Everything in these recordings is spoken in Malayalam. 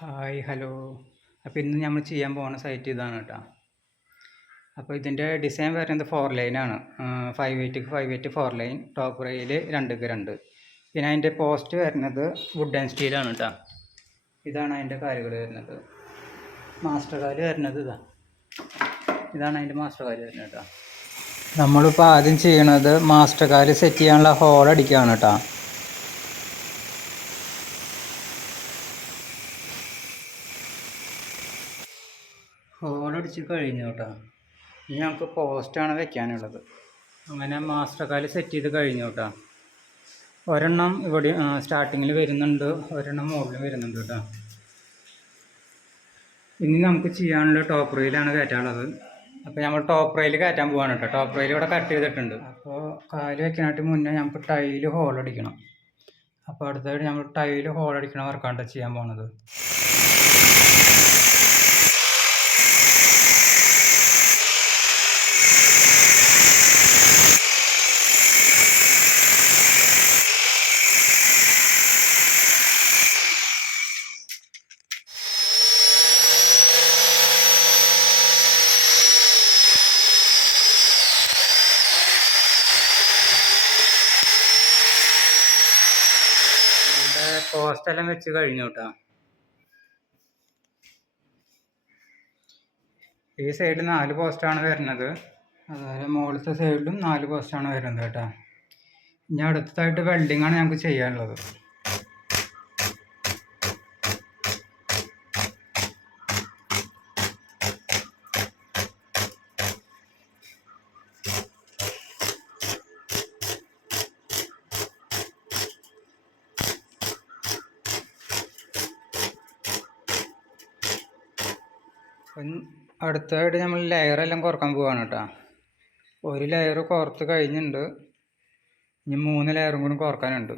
Hi hello. അപ്പോൾ ഇന്ന് നമ്മൾ ചെയ്യാൻ പോകുന്ന സൈറ്റ് ഇതാണ് കേട്ടോ. അപ്പോൾ ഇതിൻ്റെ ഡിസൈൻ വരുന്നത് 4 ലൈനാണ്. 5 8 4 ലൈൻ, ടോപ്പ് റെയിൽ 2x2. പിന്നെ അതിൻ്റെ പോസ്റ്റ് വരുന്നത് വുഡ് ആൻഡ് സ്റ്റീലാണ് കേട്ടോ. ഇതാണ് അതിൻ്റെ കാര്യങ്ങൾ വരുന്നത്. മാസ്റ്റർ കാല് വരുന്നത് ഇതാണ് അതിൻ്റെ മാസ്റ്റർ കാല് വരുന്നത് കേട്ടോ. നമ്മളിപ്പോൾ ആദ്യം ചെയ്യണത് മാസ്റ്റർ കാല് സെറ്റ് ചെയ്യാനുള്ള ഹോൾ അടിക്കുകയാണ് കേട്ടോ. ഹോളടിച്ച് കഴിഞ്ഞു കേട്ടോ. ഇനി നമുക്ക് പോസ്റ്റാണ് വെക്കാനുള്ളത്. അങ്ങനെ മാസ്റ്റർ കാല് സെറ്റ് ചെയ്ത് കഴിഞ്ഞു കേട്ടോ. ഒരെണ്ണം ഇവിടെ സ്റ്റാർട്ടിങ്ങിൽ വരുന്നുണ്ട്, ഒരെണ്ണം മുകളിൽ വരുന്നുണ്ട് കേട്ടോ. ഇനി നമുക്ക് ചെയ്യാനുള്ള ടോപ്പ് റെയിലാണ് കയറ്റാനുള്ളത്. അപ്പോൾ നമ്മൾ ടോപ്പ് റെയിൽ കയറ്റാൻ പോവാണ് കേട്ടോ. ടോപ്പ് റെയിൽ ഇവിടെ കട്ട് ചെയ്തിട്ടുണ്ട്. അപ്പോൾ കാല് വെക്കാനായിട്ട് മുന്നേ നമുക്ക് ടൈല് ഹോളടിക്കണം. അപ്പോൾ അടുത്തായിട്ട് നമ്മൾ ടൈല് ഹോളടിക്കണ വർക്കാണ് ചെയ്യാൻ പോകുന്നത്. പോസ്റ്റെല്ലാം വെച്ച് കഴിഞ്ഞു കേട്ടോ. ഈ സൈഡിൽ 4 പോസ്റ്റാണ് വരുന്നത്, അതുപോലെ മുകളിലത്തെ സൈഡിലും 4 പോസ്റ്റാണ് വരുന്നത് കേട്ടോ. ഇനി അടുത്തതായിട്ട് വെൽഡിംഗ് ആണ് ഞങ്ങൾക്ക് ചെയ്യാനുള്ളത്. അടുത്തതായിട്ട് നമ്മൾ ലെയറെല്ലാം കുറക്കാൻ പോവാണ് കേട്ടോ. ഒരു ലെയർ കുറച്ച് കഴിഞ്ഞിട്ടുണ്ട്, ഇനി 3 ലെയറും കൂടി കുറക്കാനുണ്ട്.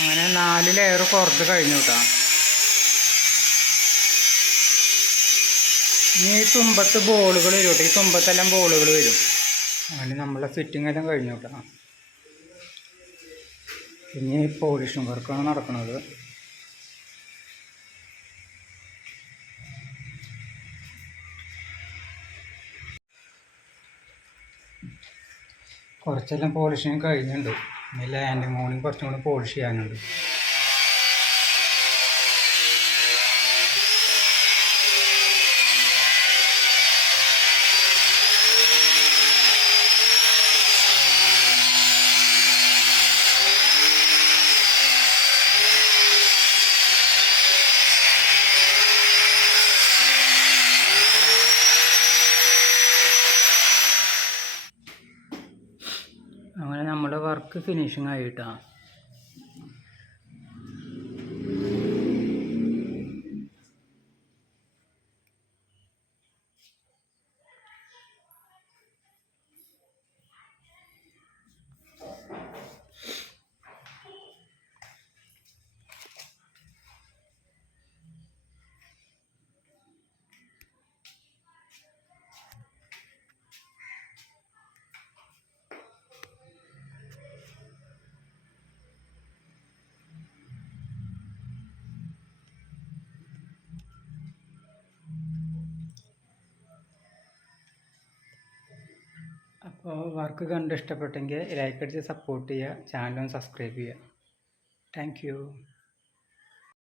അങ്ങനെ 4 ലെയർ കുറച്ച് കഴിഞ്ഞു കേട്ടോ. ഇനി ഈ തുമ്പത്ത് ബോളുകൾ വരും കേട്ടോ. ഈ തുമ്പത്തെല്ലാം ബോളുകൾ വരും. അങ്ങനെ നമ്മളെ ഫിറ്റിംഗ് എല്ലാം കഴിഞ്ഞു കേട്ടോ. ഇനി പോളിഷിംഗ് വർക്കാണ് നടക്കുന്നത്. കുറച്ചെല്ലാം പോളിഷിങ് കഴിഞ്ഞിട്ടുണ്ട്. ഇനി ലാൻഡിങ് മോണിങ് കുറച്ചും കൂടി പോളിഷ് ചെയ്യാനുണ്ട്. അങ്ങനെ നമ്മുടെ വർക്ക് ഫിനിഷിങ് ആയിട്ടാണ്. അപ്പോൾ വർക്ക് കണ്ട് ഇഷ്ടപ്പെട്ടെങ്കിൽ ലൈക്ക് അടിച്ച് സപ്പോർട്ട് ചെയ്യുക, ചാനൽ ഒന്ന് സബ്സ്ക്രൈബ് ചെയ്യുക. Thank you.